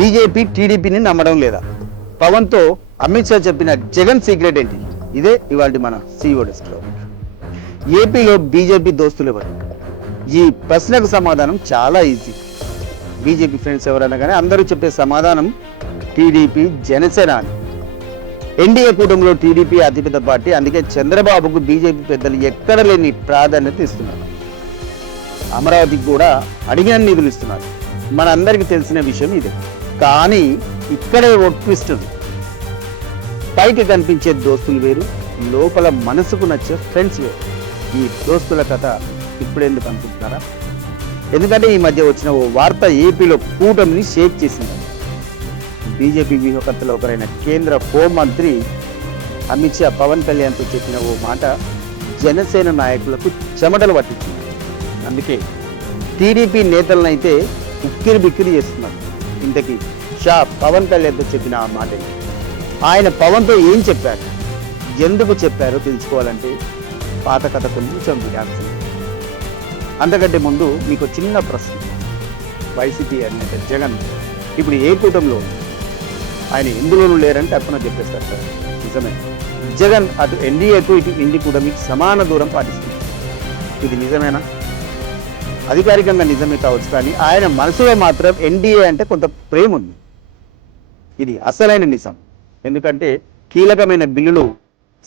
BJP టీడీపీని నమ్మడం లేదా? పవన్తో అమిత్ షా చెప్పిన జగన్ సీక్రెట్ ఏంటి? ఇదే ఇవాళ మన CEO డెస్క్లో. ఏపీలో బీజేపీ దోస్తులు ఎవరు? ఈ ప్రశ్నకు సమాధానం చాలా ఈజీ. బీజేపీ ఫ్రెండ్స్ ఎవరన్నా కానీ అందరూ చెప్పే సమాధానం టీడీపీ, జనసేన అని. ఎన్డీఏ కూటమిలో టీడీపీ అతిపెద్ద పార్టీ. అందుకే చంద్రబాబుకు బీజేపీ పెద్దలు ఎక్కడ లేని ప్రాధాన్యత ఇస్తున్నారు. అమరావతికి కూడా అడిగిన నిధులు ఇస్తున్నారు. మనందరికీ తెలిసిన విషయం ఇదే. కానీ ఇక్కడే ఒక ట్విస్ట్ ఉంది. పైకి కనిపించే దోస్తులు వేరు, లోపల మనసుకు నచ్చే ఫ్రెండ్స్ వేరు. ఈ దోస్తుల కథ ఇప్పుడెందుకు అనుకుంటున్నారా? ఎందుకంటే ఈ మధ్య వచ్చిన ఓ వార్త ఏపీలో కూటమిని షేక్ చేసింది. బీజేపీ వ్యూహకర్తలో ఒకరైన కేంద్ర హోంమంత్రి అమిత్ షా పవన్ కళ్యాణ్తో చెప్పిన ఓ మాట జనసేన నాయకులకు చెమటలు పట్టించింది. అందుకే టీడీపీ నేతలనైతే ఉక్కిరి బిక్కిరి చేస్తున్నారు. ఇంతకీ షా పవన్ కళ్యాణ్తో చెప్పిన ఆ మాట ఆయన పవన్తో ఏం చెప్పారు, ఎందుకు చెప్పారో తెలుసుకోవాలంటే పాత కథ కొంచెం వినాల్సింది. అంతకంటే ముందు మీకు చిన్న ప్రశ్న. వైసీపీ అధినేత జగన్ ఇప్పుడు ఏ కూటమిలో ఉంది? ఆయన ఎందులోనూ లేరంటే అప్పున చెప్పేస్తారు సార్. నిజమే, జగన్ అటు ఎన్డీఏకు ఇటు ఇండి కూటమికి సమాన దూరం పాటిస్తుంది. ఇది నిజమేనా? అధికారికంగా నిజమే కావచ్చు, కానీ ఆయన మనసులో మాత్రం ఎన్డీఏ అంటే కొంత ప్రేమ ఉంది. ఇది అసలైన నిజం. ఎందుకంటే కీలకమైన బిల్లులు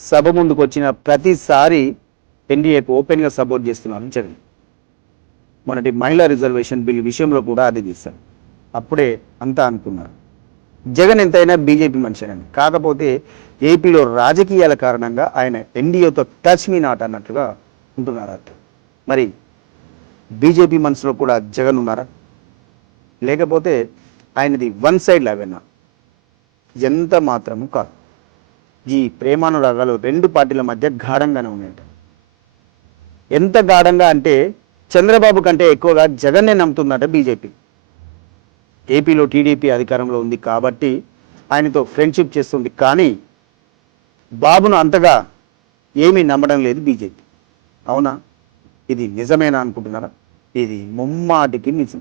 సభ ముందుకు వచ్చిన ప్రతిసారి ఎన్డీఏకు ఓపెన్గా సపోర్ట్ చేస్తున్నారని జగన్. మొన్నటి మహిళా రిజర్వేషన్ బిల్లు విషయంలో కూడా అది తీశారు. అప్పుడే అంతా అనుకున్నారు జగన్ ఎంతైనా బీజేపీ మనిషినని. కాకపోతే ఏపీలో రాజకీయాల కారణంగా ఆయన ఎన్డీఏతో టచ్ మీ నాట్ అన్నట్లుగా ఉంటున్నారు. మరి బీజేపీ మనసులో కూడా జగన్ ఉన్నారా? లేకపోతే ఆయనది వన్ సైడ్ లావేనా? ఎంత మాత్రము కాదు. ఈ ప్రేమానురాగాలు రెండు పార్టీల మధ్య గాఢంగానే ఉన్నాయంట. ఎంత గాఢంగా అంటే చంద్రబాబు కంటే ఎక్కువగా జగన్నే నమ్ముతుందట బీజేపీ. ఏపీలో టీడీపీ అధికారంలో ఉంది కాబట్టి ఆయనతో ఫ్రెండ్షిప్ చేస్తుంది. కానీ బాబును అంతగా ఏమీ నమ్మడం లేదు బీజేపీ. అవునా? ఇది నిజమేనా అనుకుంటున్నారా? ఇది ముమ్మాటికి నిజం.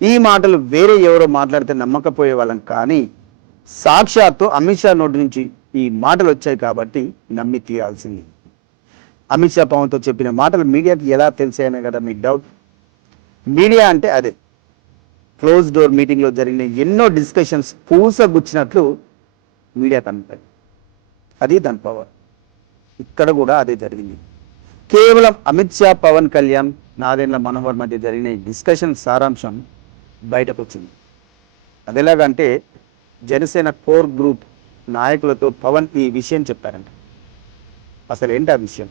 ఈ మాటలు వేరే ఎవరో మాట్లాడితే నమ్మకపోయే వాళ్ళం, కానీ సాక్షాత్తు అమిత్ షా నోటి నుంచి ఈ మాటలు వచ్చాయి కాబట్టి నమ్మి తీరాల్సింది. అమిత్ షా పవన్తో చెప్పిన మాటలు మీడియాకి ఎలా తెలిసాయనే కదా మీకు డౌట్. మీడియా అంటే అదే. క్లోజ్ డోర్ మీటింగ్లో జరిగిన ఎన్నో డిస్కషన్స్ పూసగుచ్చినట్లు మీడియా కనపడి, అది దాని పవర్. ఇక్కడ కూడా అదే జరిగింది. కేవలం అమిత్ షా, పవన్ కళ్యాణ్, నాదెండ్ల మనోహర్ మధ్య జరిగిన డిస్కషన్ సారాంశం బయటకు వచ్చింది. అదెలాగంటే జనసేన కోర్ గ్రూప్ నాయకులతో పవన్ ఈ విషయం చెప్పారంట. అసలు ఏంటి ఆ విషయం,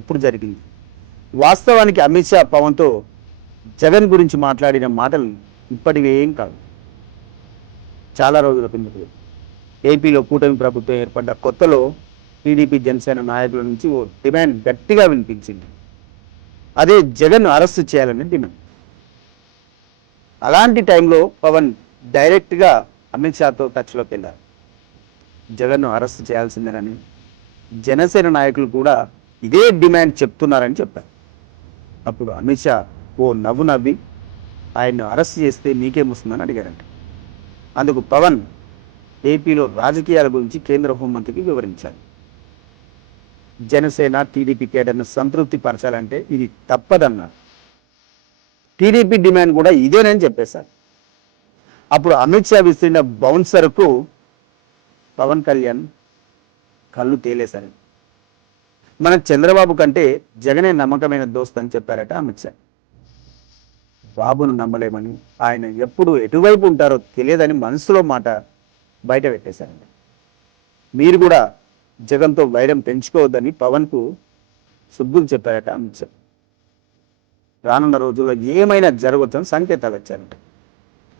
ఎప్పుడు జరిగింది? వాస్తవానికి అమిత్ షా పవన్తో జగన్ గురించి మాట్లాడిన మాటలు ఇప్పటివి ఏం కాదు. చాలా రోజుల కిందట ఏపీలో కూటమి ప్రభుత్వం ఏర్పడ్డ కొత్తలో టీడీపీ, జనసేన నాయకుల నుంచి ఓ డిమాండ్ గట్టిగా వినిపించింది. అదే జగన్ అరెస్ట్ చేయాలని డిమాండ్. అలాంటి టైంలో పవన్ డైరెక్ట్గా అమిత్ షాతో టచ్లోకి వెళ్ళారు. జగన్ను అరెస్ట్ చేయాల్సిందేనని, జనసేన నాయకులు కూడా ఇదే డిమాండ్ చెప్తున్నారని చెప్పారు. అప్పుడు అమిత్ షా ఓ నవ్వు నవ్వి ఆయన్ను అరెస్ట్ చేస్తే మీకేమొస్తుందని అడిగారంట. అందుకు పవన్ ఏపీలో రాజకీయాల గురించి కేంద్ర హోంమంత్రికి వివరించారు. జనసేన, టీడీపీ కేడర్ను సంతృప్తి పరచాలంటే ఇది తప్పదన్నారు. టీడీపీ డిమాండ్ కూడా ఇదేనని చెప్పేశారు. అప్పుడు అమిత్ షా విసిరిన బౌన్సర్కు పవన్ కళ్యాణ్ కళ్ళు తేలేశారు. మన చంద్రబాబు కంటే జగనే నమ్మకమైన దోస్త్ అని చెప్పారట అమిత్ షా. బాబును నమ్మలేమని, ఆయన ఎప్పుడు ఎటువైపు ఉంటారో తెలియదని మనసులో మాట బయట పెట్టేశారండి. మీరు కూడా జగన్తో వైరం పెంచుకోవద్దని పవన్కు సుబ్బులు చెప్పారట అమిత్ షా. రానున్న రోజుల్లో ఏమైనా జరగవచ్చని సంకేతాలు వచ్చారంట.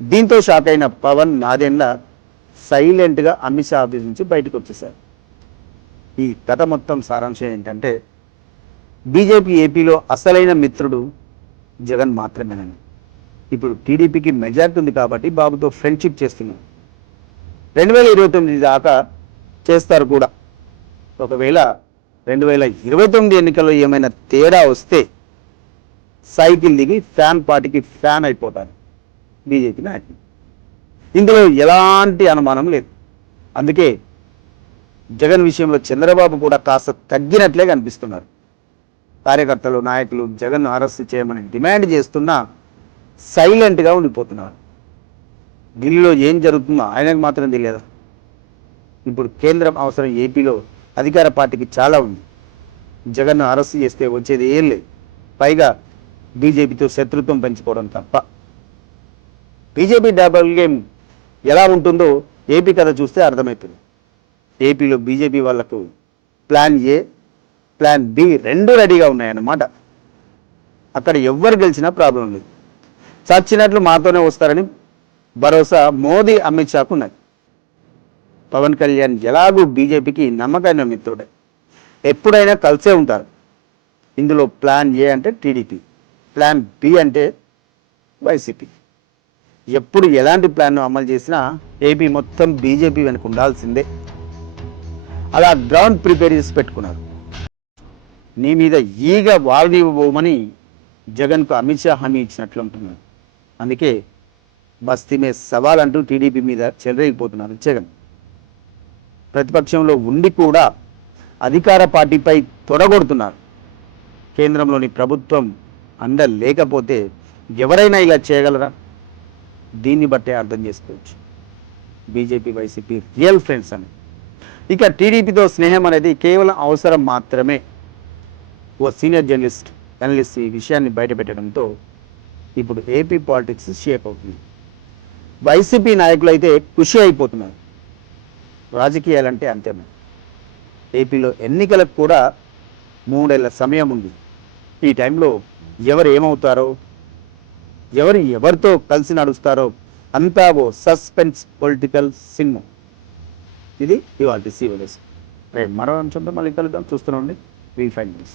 దీంతో షాక్ అయిన పవన్, నాదెండ్ల సైలెంట్గా అమిత్ షా ఆఫీస్ నుంచి బయటకు వచ్చేశారు. ఈ కథ మొత్తం సారాంశం ఏంటంటే బీజేపీ ఏపీలో అసలైన మిత్రుడు జగన్ మాత్రమేనని. ఇప్పుడు టీడీపీకి మెజార్టీ ఉంది కాబట్టి బాబుతో ఫ్రెండ్షిప్ చేస్తున్నారు. 2029 దాకా చేస్తారు కూడా. ఒకవేళ 2029 ఎన్నికల్లో ఏమైనా తేడా వస్తే సైకిల్ దిగి ఫ్యాన్ పార్టీకి ఫ్యాన్ అయిపోతారు బీజేపీ నాయకులు. ఇందులో ఎలాంటి అనుమానం లేదు. అందుకే జగన్ విషయంలో చంద్రబాబు కూడా కాస్త తగ్గినట్లే కనిపిస్తున్నారు. కార్యకర్తలు, నాయకులు జగన్ను అరెస్ట్ చేయమని డిమాండ్ చేస్తున్నా సైలెంట్గా ఉండిపోతున్నారు. ఢిల్లీలో ఏం జరుగుతుందో ఆయనకు మాత్రం తెలియదు. ఇప్పుడు కేంద్రం అవసరం ఏపీలో అధికార పార్టీకి చాలా ఉంది. జగన్ను అరెస్ట్ చేస్తే వచ్చేది ఏం లేదు. పైగా బీజేపీతో శత్రుత్వం పెంచుకోవడం తప్ప. బీజేపీ డబుల్ గేమ్ ఎలా ఉంటుందో ఏపీ కథ చూస్తే అర్థమవుతుంది. ఏపీలో బీజేపీ వాళ్లకు ప్లాన్ ఏ, ప్లాన్ బి రెండు రెడీగా ఉన్నాయన్నమాట. అక్కడ ఎవ్వరు గెలిచినా ప్రాబ్లం లేదు. చచ్చినట్లు మాతోనే వస్తారని భరోసా మోదీ, అమిత్ షాకు ఉన్నది. పవన్ కళ్యాణ్ ఎలాగూ బీజేపీకి నమ్మకమైన మిత్రుడే, ఎప్పుడైనా కలిసే ఉంటారు. ఇందులో ప్లాన్ ఏ అంటే టీడీపీ, ప్లాన్ బి అంటే వైసీపీ. ఎప్పుడు ఎలాంటి ప్లాన్ను అమలు చేసినా ఏపీ మొత్తం బీజేపీ వెనుక ఉండాల్సిందే. అలా గ్రౌండ్ ప్రిపేర్ చేసి పెట్టుకున్నారు. నీ మీద ఈగ వారనివ్వబోమని జగన్కు అమిత్ షా హామీ ఇచ్చినట్లు అంటున్నారు. అందుకే బస్తీ మే సవాల్ అంటూ టీడీపీ మీద చెలరేగిపోతున్నారు జగన్. ప్రతిపక్షంలో ఉండి కూడా అధికార పార్టీపై తొడగొడుతున్నారు. కేంద్రంలోని ప్రభుత్వం అండ లేకపోతే ఎవరైనా ఇలా చేయగలరా? దీన్ని బట్టే అర్థం చేసుకోవచ్చు బీజేపీ, వైసీపీ రియల్ ఫ్రెండ్స్ అని. ఇక టీడీపీతో స్నేహం అనేది కేవలం అవసరం మాత్రమే. ఓ సీనియర్ జర్నలిస్ట్ ఈ విషయాన్ని బయటపెట్టడంతో ఇప్పుడు ఏపీ పాలిటిక్స్ షేప్ అవుతుంది. వైసీపీ నాయకులు అయితే ఖుషి అయిపోతున్నారు. రాజకీయాలంటే అంతేమే. ఏపీలో ఎన్నికలకు కూడా 3 ఏళ్ల సమయం ఉంది. ఈ టైంలో ఎవరు ఏమవుతారో, ఎవరితో కలిసి నడుస్తారో అంతా ఓ సస్పెన్స్ పొలిటికల్ సినిమా. ఇది ఇవాళ సీవీడెస్క్. రేపు మరో అంశంతో మళ్ళీ కలుద్దాం. చూస్తూనే ఉండండి V5 News.